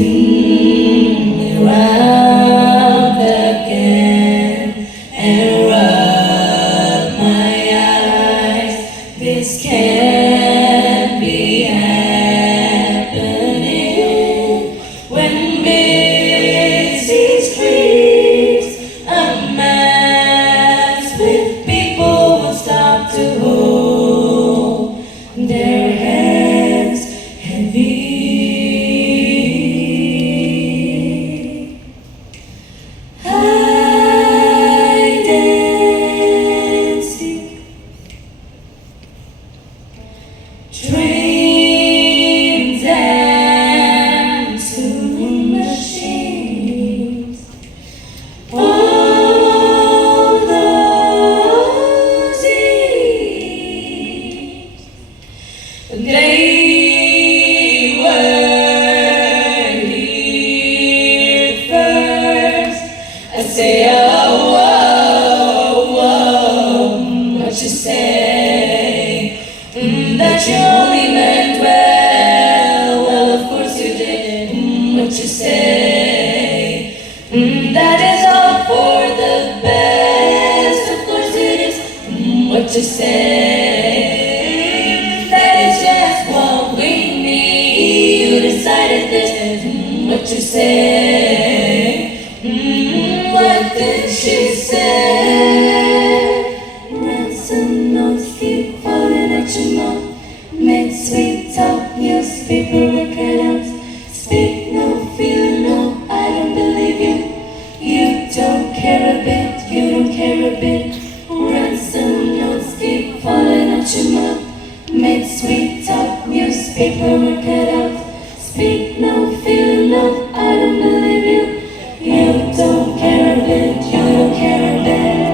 spin me round again and rub my eyes. This can't be happening when busy streets amass with people who stop to hold their hands heavy. Hide and seek, trains and sewing machines, all those years, they were here first. I say, oh, oh, oh, what you say? That you only meant well. Well, of course you did. What you say? That is all for the best. Of course it is. What you say? That is just what we need. You decided this. What you say? What did she say? Ransom notes keep falling at your mouth. Make sweet talk, newspaper records. Speak no, feel no, I don't believe you. You don't care a bit, you don't care a bit. Ransom notes keep falling at your mouth. Make sweet talk, newspaper records. Speak no, feel no, I don't believe you. You don't care a bit, you don't care a bit.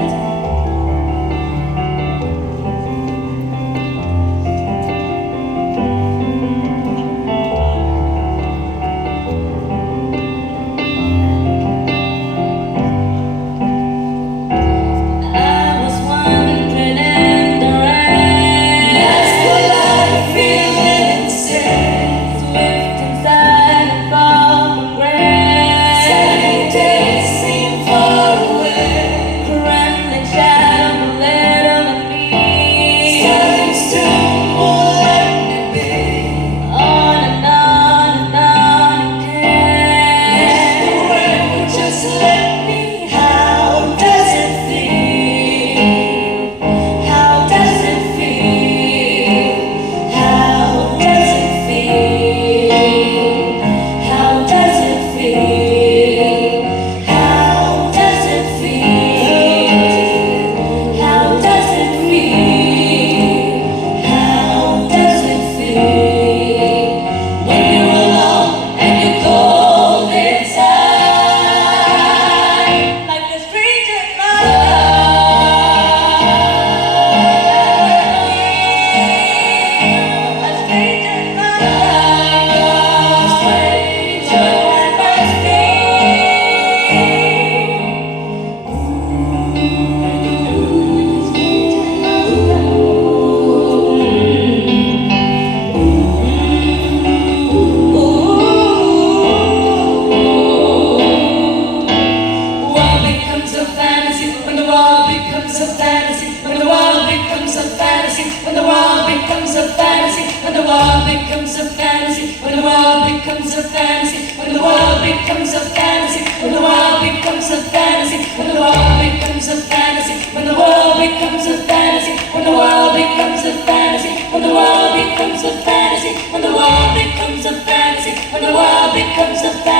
I was wandering in the rain. That's what I feel inside. Swift inside and far from grace. Sunny days seem far away. Crumbling shadow will little of me. Starting soon will let me be. On and on and on again. The word will just let me. How does it feel? How does it feel? How does it feel? How does it feel? How does it feel? How does it feel? How does it feel when you're alone and you're cold inside, like a stranger in my life? A stranger in my life, a stranger I must be. World becomes a fantasy when the world becomes a fantasy. When the world becomes a fantasy. When the world becomes a fantasy. When the world becomes a fantasy. When the world becomes a fantasy. When the world becomes a fantasy. When the world becomes a fantasy. When the world becomes a fantasy. When the world becomes a fantasy. When the world becomes a fantasy. When the world becomes a fantasy. When the world becomes a fantasy. When the world becomes a fantasy.